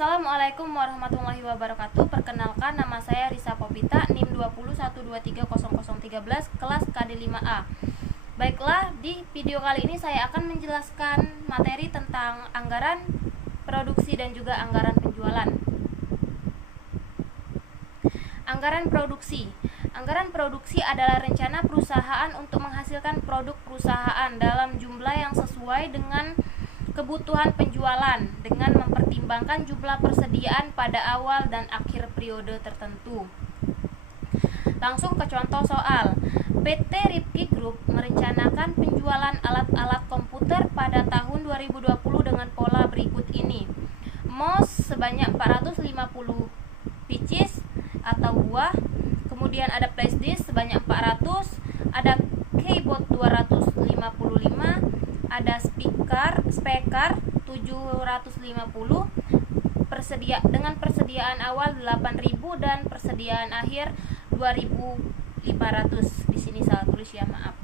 Assalamualaikum warahmatullahi wabarakatuh. Perkenalkan, nama saya Risa Popita, NIM 2012130013, kelas KD5A. Baiklah, di video kali ini saya akan menjelaskan materi tentang anggaran produksi dan juga anggaran penjualan. Anggaran produksi. Anggaran produksi adalah rencana perusahaan untuk menghasilkan produk perusahaan dalam jumlah yang sesuai dengan kebutuhan penjualan dengan mempertimbangkan jumlah persediaan pada awal dan akhir periode tertentu. Langsung ke contoh soal. PT Ripki Group merencanakan penjualan alat-alat komputer pada tahun 2020 dengan pola berikut ini. Mouse sebanyak 450 pieces atau buah, kemudian ada flash disk sebanyak 400, ada keyboard 255, ada speaker 750, dengan persediaan awal 8.000 dan persediaan akhir 2.500. Di sini salah tulis ya, maaf.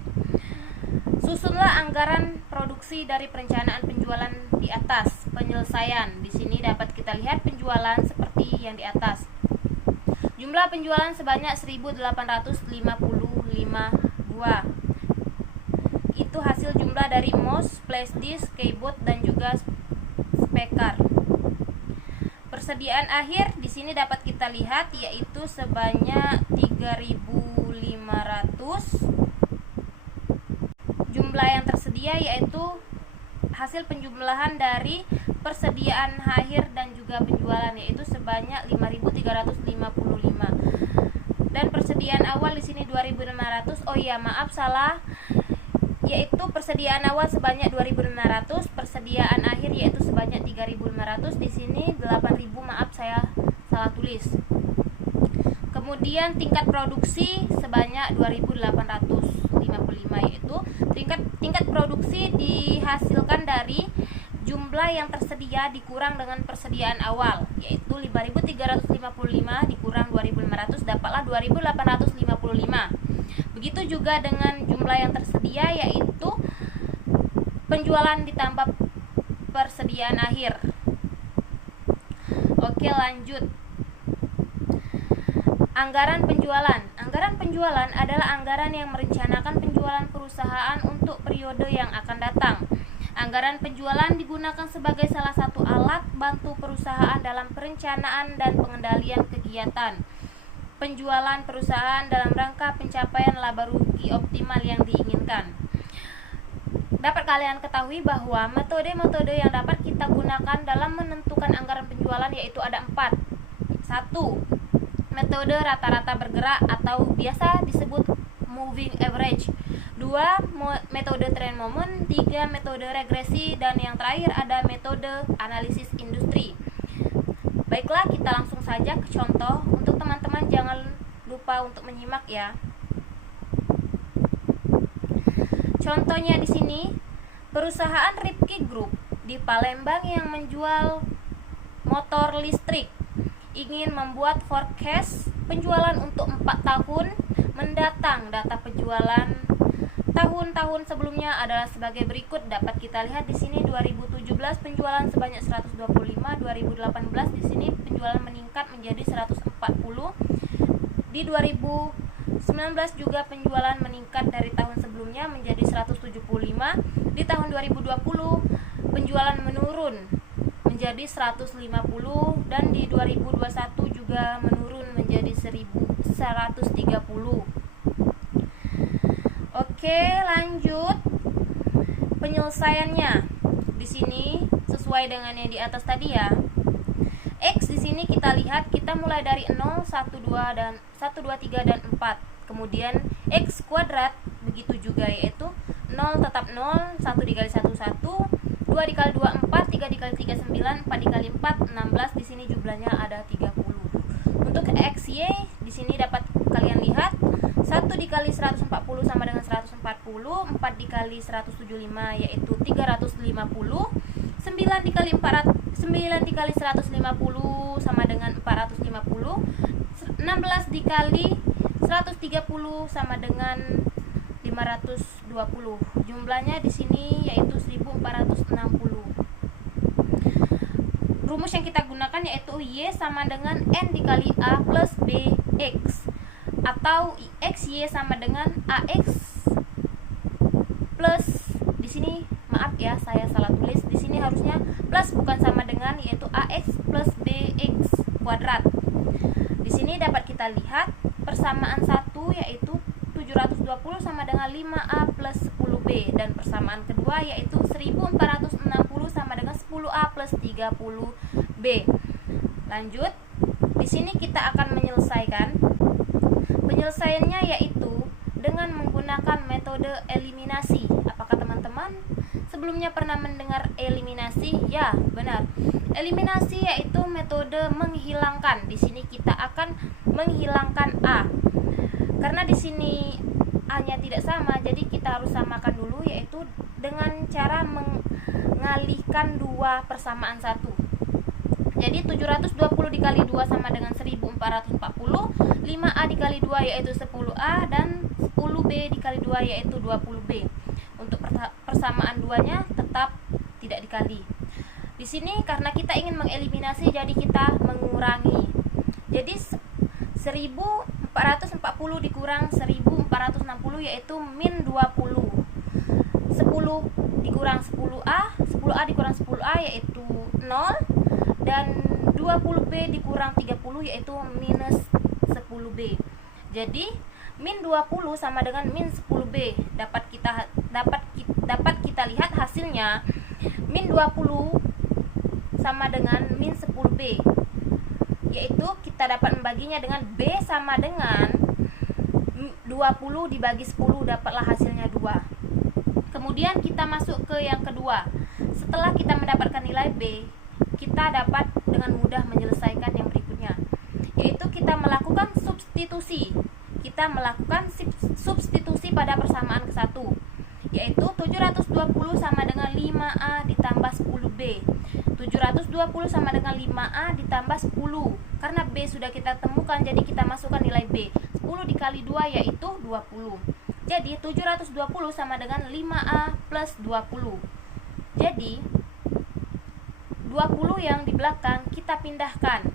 Susunlah anggaran produksi dari perencanaan penjualan di atas. Penyelesaian. Di sini dapat kita lihat penjualan seperti yang di atas. Jumlah penjualan sebanyak 1.855 buah. Itu hasil jumlah dari mouse, flash disk, keyboard dan juga speaker. Persediaan akhir di sini dapat kita lihat yaitu sebanyak 3.500. Jumlah yang tersedia yaitu hasil penjumlahan dari persediaan akhir dan juga penjualan yaitu sebanyak 5.355. Dan persediaan awal di sini 2.500. Oh iya, maaf salah. Yaitu persediaan awal sebanyak 2.500, persediaan akhir yaitu sebanyak 3.500. Di sini 8.000, maaf saya salah tulis. Kemudian tingkat produksi sebanyak 2.855 yaitu tingkat produksi dihasilkan dari jumlah yang tersedia dikurang dengan persediaan awal yaitu 5.355 dikurang 2.500 dapatlah 2.855. Begitu juga dengan jumlah yang tersedia yaitu penjualan ditambah persediaan akhir. Oke, lanjut. Anggaran penjualan. Anggaran penjualan adalah anggaran yang merencanakan penjualan perusahaan untuk periode yang akan datang. Anggaran penjualan digunakan sebagai salah satu alat bantu perusahaan dalam perencanaan dan pengendalian kegiatan penjualan perusahaan dalam rangka pencapaian laba rugi optimal yang diinginkan. Dapat kalian ketahui bahwa metode-metode yang dapat kita gunakan dalam menentukan anggaran penjualan yaitu ada 4. 1. Metode rata-rata bergerak atau biasa disebut moving average. 2. Metode trend moment. 3. Metode regresi. Dan yang terakhir ada metode analisis industri. Baiklah, kita langsung saja ke contoh. Untuk teman-teman jangan lupa untuk menyimak ya. Contohnya di sini, perusahaan Ripki Group di Palembang yang menjual motor listrik ingin membuat forecast penjualan untuk 4 tahun mendatang. Data penjualan tahun-tahun sebelumnya adalah sebagai berikut. Dapat kita lihat di sini 2017 penjualan sebanyak 125, 2018 di sini penjualan meningkat menjadi 140. Di 2019 juga penjualan meningkat dari tahun sebelumnya menjadi 175. Di tahun 2020 penjualan menurun menjadi 150 dan di 2021 juga menurun menjadi 1.130. Oke, lanjut. Penyelesaiannya di sini sesuai dengan yang di atas tadi ya. X di sini kita lihat kita mulai dari 0, 1, 2 dan 1, 2, 3 dan 4. Kemudian X kuadrat begitu juga yaitu 0 tetap 0, 1 dikali 1 1, 2 dikali 2 4, 3 dikali 3 9, 4 dikali 4 16. Di sini jumlahnya ada 30. Untuk XY di sini dapat kalian lihat 1 dikali 140 sama dengan 140, 4 dikali 175 yaitu 350, 9 dikali 150 sama dengan 450, 16 dikali 130 sama dengan 520. Jumlahnya di sini yaitu 1460. rumus yang kita gunakan yaitu Y sama dengan N dikali A plus BX, atau XY sama dengan AX plus, di sini maaf ya saya salah tulis, di sini harusnya plus bukan sama dengan, yaitu AX plus BX kuadrat. Di sini dapat kita lihat persamaan 1 yaitu 720 sama dengan 5A plus 10B, dan persamaan kedua yaitu 1460 sama dengan 10A plus 30B. Lanjut, di sini kita akan menyelesaikan. Penyelesaiannya yaitu dengan menggunakan metode eliminasi. Apakah teman-teman sebelumnya pernah mendengar eliminasi? Ya, benar. Eliminasi yaitu metode menghilangkan. Di sini kita akan menghilangkan A. Karena di sini A-nya tidak sama, jadi kita harus samakan dulu, yaitu dengan cara mengalihkan dua persamaan satu. Jadi 720 dikali 2 sama dengan 1440, 5A dikali 2 yaitu 10A, dan 10B dikali 2 yaitu 20B. Untuk persamaan duanya tetap tidak dikali. Di sini karena kita ingin mengeliminasi, jadi kita mengurangi. Jadi 1440 dikurang 1460 yaitu min 20. 10 dikurang 10A, 10A dikurang 10A yaitu 0, dan 20B dikurang 30 yaitu minus 10B. Jadi min 20 sama dengan min 10B. Dapat kita lihat hasilnya, min 20 sama dengan min 10B, yaitu kita dapat membaginya dengan B sama dengan 20 dibagi 10, dapatlah hasilnya 2. Kemudian kita masuk ke yang kedua. Setelah kita mendapatkan nilai B, kita dapat dengan mudah menyelesaikan yang berikutnya, yaitu kita melakukan substitusi. Kita melakukan substitusi pada persamaan ke-1, yaitu 720 sama dengan 5A ditambah 10B. 720 sama dengan 5A ditambah 10. Karena B sudah kita temukan, jadi kita masukkan nilai B. 10 dikali 2 yaitu 20. Jadi 720 sama dengan 5A plus 20. Jadi 20 yang di belakang kita pindahkan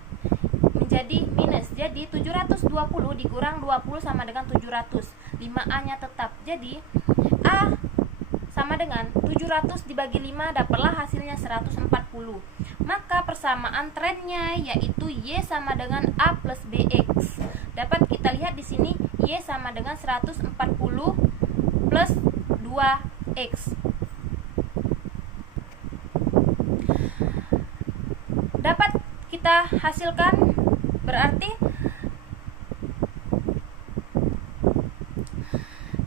menjadi minus. Jadi 720 dikurang 20 sama dengan 700. 5A nya tetap. Jadi A sama dengan 700 dibagi 5, dapatlah hasilnya 140. Maka persamaan trennya yaitu Y sama dengan A plus BX. Dapat kita lihat di sini Y sama dengan 140 plus 2X. Dapat kita hasilkan, berarti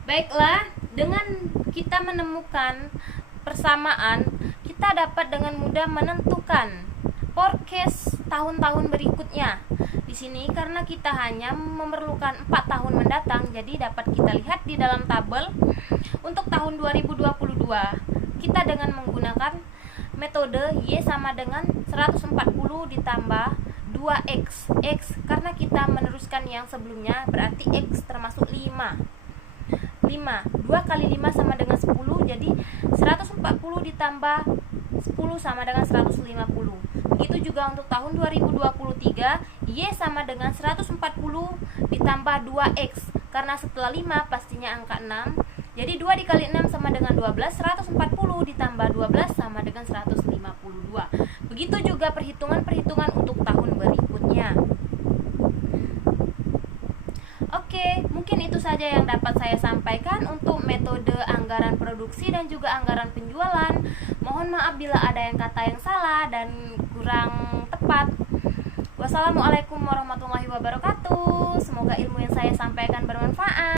baiklah, dengan kita menemukan persamaan, kita dapat dengan mudah menentukan forecast tahun-tahun berikutnya. Di sini karena kita hanya memerlukan 4 tahun mendatang, jadi dapat kita lihat di dalam tabel untuk tahun 2022 kita dengan menggunakan metode Y sama dengan 140 ditambah 2X. X karena kita meneruskan yang sebelumnya, berarti X termasuk 5. 2 kali 5 sama dengan 10, jadi 140 ditambah 10 sama dengan 150. Begitu juga untuk tahun 2023, Y sama dengan 140 ditambah 2X. Karena setelah 5 pastinya angka 6. Jadi 2 dikali 6 sama dengan 12, 140 ditambah 12 sama dengan 152. Begitu juga perhitungan-perhitungan untuk tahun berikutnya. Oke, mungkin itu saja yang dapat saya sampaikan untuk metode anggaran produksi dan juga anggaran penjualan. Mohon maaf bila ada yang kata yang salah dan kurang tepat. Wassalamualaikum warahmatullahi wabarakatuh. Semoga ilmu yang saya sampaikan bermanfaat.